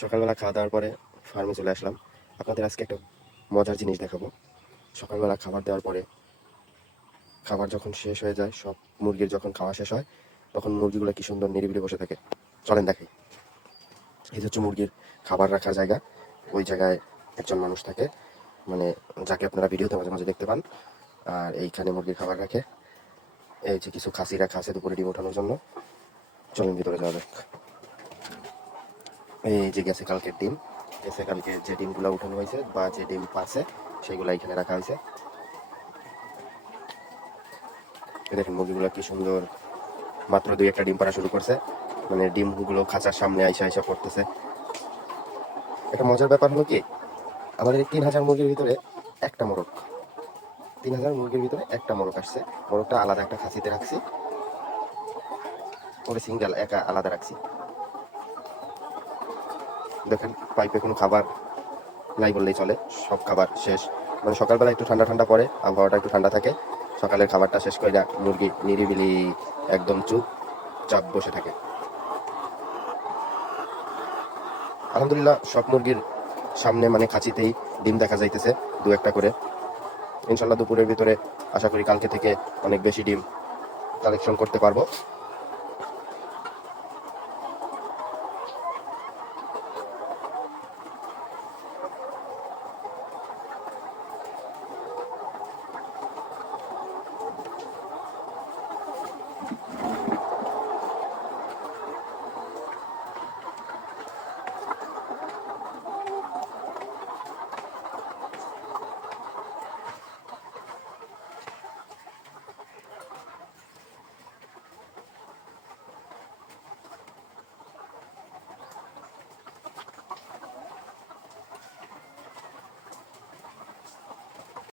সকালবেলা খাওয়া দাওয়ার পরে ফার্মে চলে আসলাম। আপনাদের আজকে একটা মজার জিনিস দেখাবো। সকালবেলা খাবার দেওয়ার পরে খাবার যখন শেষ হয়ে যায়, সব মুরগির যখন খাওয়া শেষ হয়, তখন মুরগিগুলো কি সুন্দর নিরিবিলি বসে থাকে। চলেন দেখাই। এই হচ্ছে মুরগির খাবার রাখার জায়গা। ওই জায়গায় একজন মানুষ থাকে, মানে যাকে আপনারা ভিডিওতে মাঝে মাঝে দেখতে পান। আর এইখানে মুরগির খাবার রাখে। এই যে কিছু খাসি রাখা আছে দুপুরে ডিম ওঠানোর জন্য। চলেন ভিতরে যাওয়া যাক। এই যে গেছে কালকের ডিম, গেছে কালকে যে ডিমগুলো উঠানো হয়েছে বা যে ডিম পাচ্ছে সেগুলো এখানে রাখা হয়েছে। দেখেন মুরগিগুলো কি সুন্দর, মাত্র দুই একটা ডিম পাড়া শুরু করছে, মানে ডিমগুলো খাঁচার সামনে আইসা আইসা পড়তেছে। একটা মজার ব্যাপার হলো কি, আমাদের এই 3000 মুরগির ভিতরে একটা মোরগ, 3000 মুরগির ভিতরে একটা মোরগ আসছে। মোরগটা আলাদা একটা খাসিতে রাখছি, ওরে সিঙ্গেল একা আলাদা রাখছি। দেখেন পাইপে কোনো খাবার নাই বললেই চলে, সব খাবার শেষ। মানে সকালবেলা একটু ঠান্ডা ঠান্ডা পড়ে, আবহাওয়াটা একটু ঠান্ডা থাকে, সকালের খাবারটা শেষ করে মুরগি নিরিবিলি একদম চুপচাপ বসে থাকে। আলহামদুলিল্লাহ সব মুরগির সামনে মানে খাঁচিতেই ডিম দেখা যাইতেছে, দু একটা করে। ইনশাল্লাহ দুপুরের ভিতরে আশা করি কালকে থেকে অনেক বেশি ডিম কালেকশন করতে পারবো।